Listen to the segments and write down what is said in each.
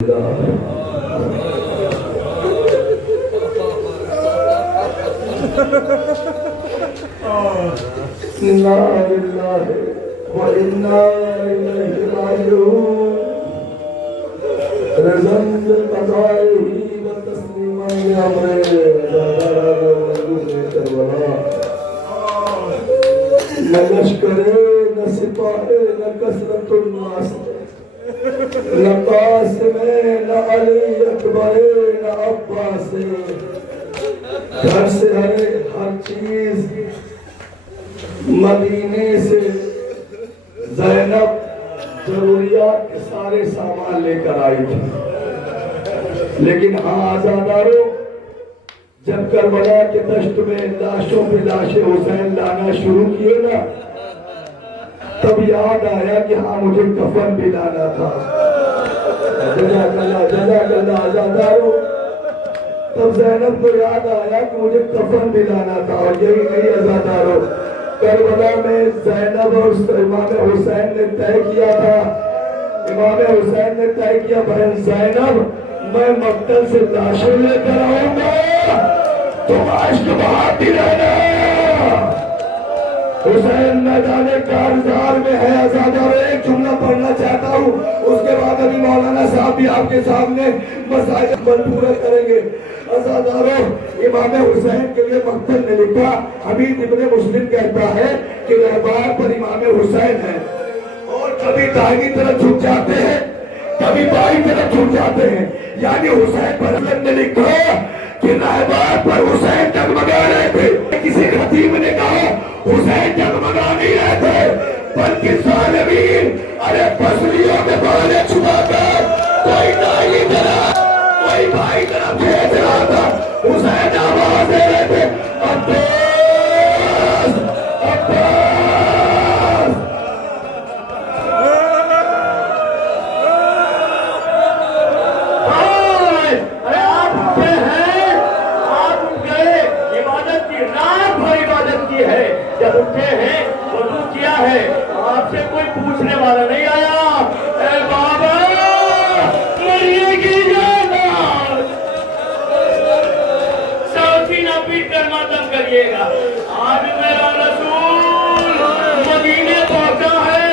نہ لشکرے نہ سپاہے نہ کثرت الناس، نہ قاسمے نہ علی اکبرے نہ عباسے، گھر سے ہر چیز مدینے سے زینب ضروریات کے سارے سامان لے کر آئی تھی۔ لیکن ہاں آزاداروں، جب کربلا کے دشت میں لاشوں پہ لاشیں حسین لانا شروع کیے نا، تب یاد آیا کہ ہاں مجھے کفن بھی لانا تھا۔ جزاک اللہ آزاداروں، تب زینب کو یاد آیا کہ مجھے کفن بھی لانا تھا۔ اور یہی نہیں آزاداروں، کربلا میں زینب اور امام حسین نے طے کیا تھا، امام حسین نے طے کیا بہن زینب میں مقتل سے لاشیں لے کر آؤں گا، تم عشق بہاتی رہنا۔ حسین میدان کارزار میں ہے آزادار۔ ایک جملہ پڑھنا چاہتا ہوں، اس کے بعد ابھی مولانا صاحب بھی آپ کے سامنے مسائل پورا کریں گے۔ آزاداروں، امام حسین کے لیے مقتل نے لکھا، حمید ابن مسلم کہتا ہے کہ رہبار پر امام حسین ہے، اور کبھی دائیں طرف جھک جاتے ہیں کبھی بائیں طرف جھک جاتے ہیں، یعنی حسین پر نے لکھا کہ رہبار پر حسین جگمگا رہے تھے۔ کسی خطیب نے کہا حسین جگمگا نہیں رہے تھے، بلکہ ظالمین ارے پسلیوں کے بالے چھپا کر کوئی دائیں طرف کوئی بائیں طرف بھیج رہا تھا۔ حسین آواز دے رہے تھے، عباس عباس۔ ارے آپ اٹھے ہیں، آپ اٹھ گئے، عبادت کی رات بھر عبادت کی ہے، جب اٹھے ہیں وضو کیا ہے، آپ سے کوئی پوچھنے والا نہیں آیا اے بابا مریے کی جانا، سینہ پیٹ کر ماتم کریے گا۔ آج میرا رسول مدینے پہنچا ہے،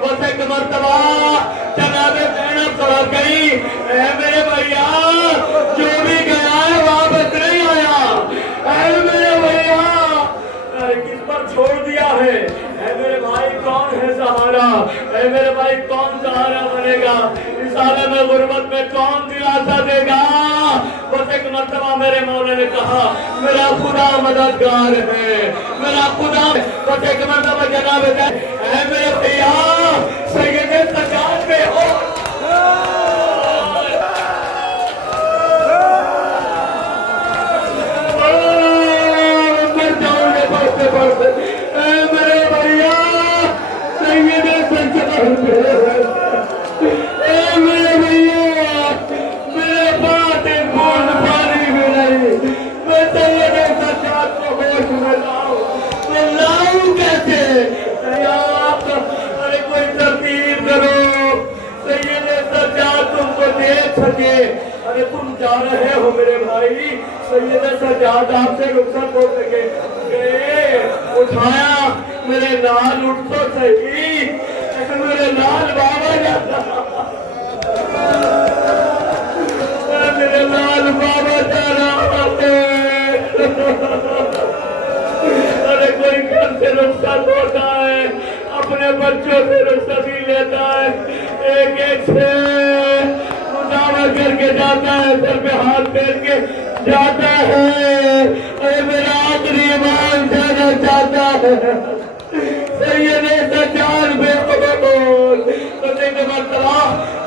بس ایک مرتبہ جناب زینب طرف گئی، اے میرے بھیا جو بھی گیا ہے واپس نہیں آیا، اے میرے بھیا کس پر چھوڑ دیا ہے، اے میرے بھائی کون ہے سہارا، اے میرے بھائی کون سہارا بنے گا اس عالم غربت میں، کون دلاسا دے گا۔ بس ایک مرتبہ میرے مولا نے کہا میرا خدا مددگار ہے، میرا خدا۔ بس ایک مرتبہ جناب اے میرے بھیا سید سجاد پہ ہو، مر جاؤں گے پڑھتے پڑھتے، اے میرے بھیا سید سجاد پہ، اے میرے بھیا میرے پاس ایک بوند پانی بھی نہیں، میں سید سجاد کو ہوش میں لاؤں، میں لاؤں کیسے؟ ارے کوئی ترتیب کرو، سید سجاد تم کو دیکھ سکے۔ ارے تم جا رہے ہو میرے بھائی، سید سجاد آپ سے رخصت ہو سکے، اٹھایا میرے لال اٹھ تو صحیح، میرے لال بابا جاتا، میرے لال بابا جا رہا ہے۔ ارے کوئی گھر سے رخصت ہوتا ہے، اپنے بچوں سے رخصتی لیتا ہے، ایک ایک سے مداوع کر کے جاتا ہے، سر پہ ہاتھ پھیر کے جاتا ہے، ارے میرا آخری ایمان جانا چاہتا ہے۔ سید سجاد بے قبول، تو دیکھ مرتبہ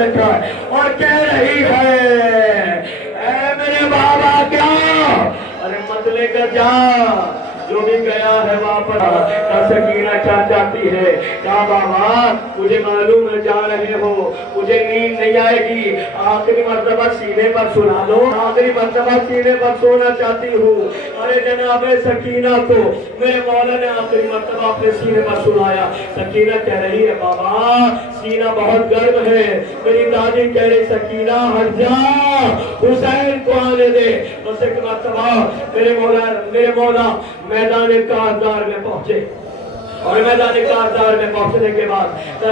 رکھا ہے اور کہہ رہی ہے اے میرے بابا کیا ارے مت لے کر جا جو بھی گیا ہے واپس سکینہ کیا چاہتی ہے کہا بابا مجھے معلوم ہے جا رہے ہو مجھے نیند نہیں آئے گی آخری مرتبہ سینے پر سنا لو آخری مرتبہ سینے پر سونا چاہتی ہوں ارے جناب سکینہ کو میرے مولا نے آخری مرتبہ اپنے سینے پر سنایا سکینہ کہہ رہی ہے بابا سینہ بہت گرم ہے میری دادی کہہ رہی سکینہ ہٹ جا حسین کو آنے دے بس ایک مرتبہ میرے مولا میدان کارزار میں پہنچے اور میدان کارزار میں پہنچنے کے بعد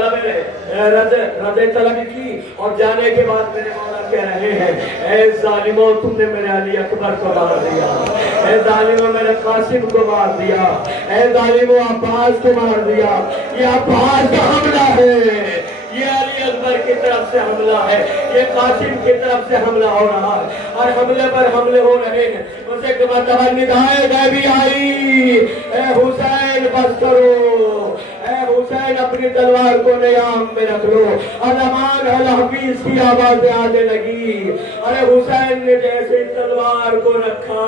رضے طلب کی اور جانے کے بعد میرے مولا کہہ رہے ہیں اے ظالموں تم نے میرے علی اکبر کو مار دیا اے ظالموں میرے قاسم کو مار دیا اے ظالموں عباس کو مار دیا یہ عباس کا حملہ ہے یہ علی اکبر کی طرف سے حملہ ہے یہ قاسم کی طرف سے حملہ ہو رہا ہے اور حملے پر حملے ہو رہے ہیں اسے کے بعد ندائے غیبی آئی اے حسین بس کرو اے حسین اپنی تلوار کو نیام میں رکھ لو امان الحفیظ کی آوازیں آنے لگی ارے حسین نے جیسے تلوار کو رکھا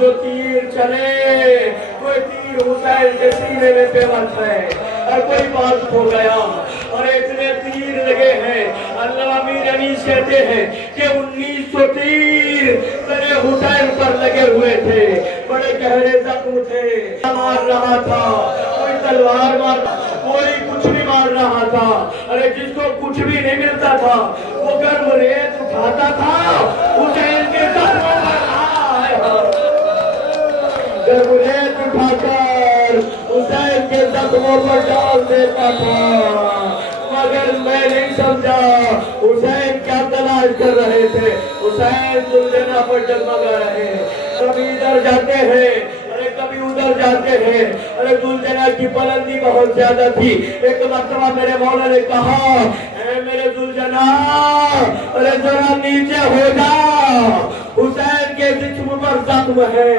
جو تیر چلے کوئی تیر حسین کے سینے میں پیوست ہے اور کوئی بات ہو گیا اور اتنے تیر لگے ہیں اللہ امیر انیس کہتے ہیں کہ 1900 تیر میرے حسین پر لگے ہوئے تھے بڑے گہرے زخم تھے مار رہا تھا کوئی تلوار مار کوئی کچھ بھی مار رہا تھا ارے جس کو کچھ بھی نہیں ملتا تھا وہ گرم ریت اٹھاتا تھا حسین کے زخموں پر گرم ریت اٹھا کر حسین کے زخموں پر ڈال دیتا تھا مگر میں نہیں سمجھا حسین کیا تلاش کر رہے تھے حسین زلجنہ پر جگمگا رہے ہیں کبھی ادھر جاتے ہیں ارے کبھی ادھر جاتے ہیں ارے زلجنہ کی بلندی بہت زیادہ تھی ایک مرتبہ میرے مولا نے کہا اے میرے زلجنہ ارے ذرا نیچے ہو جا حسین کے جسم پر زخم ہے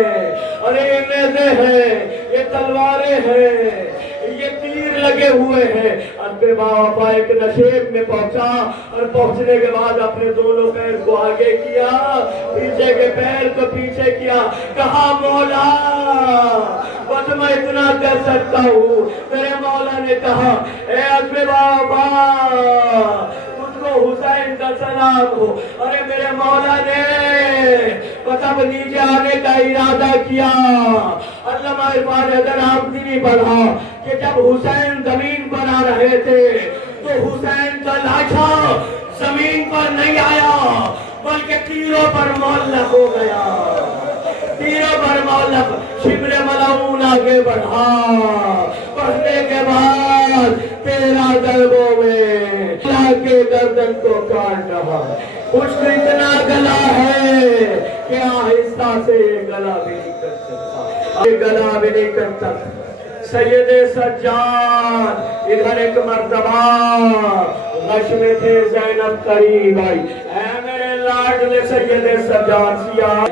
ارے یہ نیزے ہیں یہ تلواریں ہیں یہ تیر لگے ہوئے ہیں اپنے باپا ایک نشیب میں پہنچا اور پہنچنے کے بعد اپنے دونوں پیر کو آگے کیا پیچھے کے پیر کو پیچھے کیا کہا مولا بس میں اتنا کر سکتا ہوں میرے مولا نے کہا اے اپنے باپا حسین کا سلام ہو ارے میرے مولا نے بس اب نیچے آنے کا ارادہ کیا علامہ عرفان حیدر حافظی نے پڑھا کہ جب حسین زمین پر آ رہے تھے تو حسین کا لاشا زمین پر نہیں آیا بلکہ تیروں پر معلق ہو گیا تیروں پر معلق شبر ملعون آگے بڑھا پڑھنے کے بعد 13 ضربوں میں کے گردن کو کاٹ رہا کچھ اتنا گلا ہے کہ آہستہ سے یہ گلا بھی نہیں کر سکتا یہ گلا بھی نہیں کر سکتا سید سجاد ادھر ایک مرتبہ غش میں تھے زینب قریب آئی اے میرے لاڈلے سید سجاد سیاہ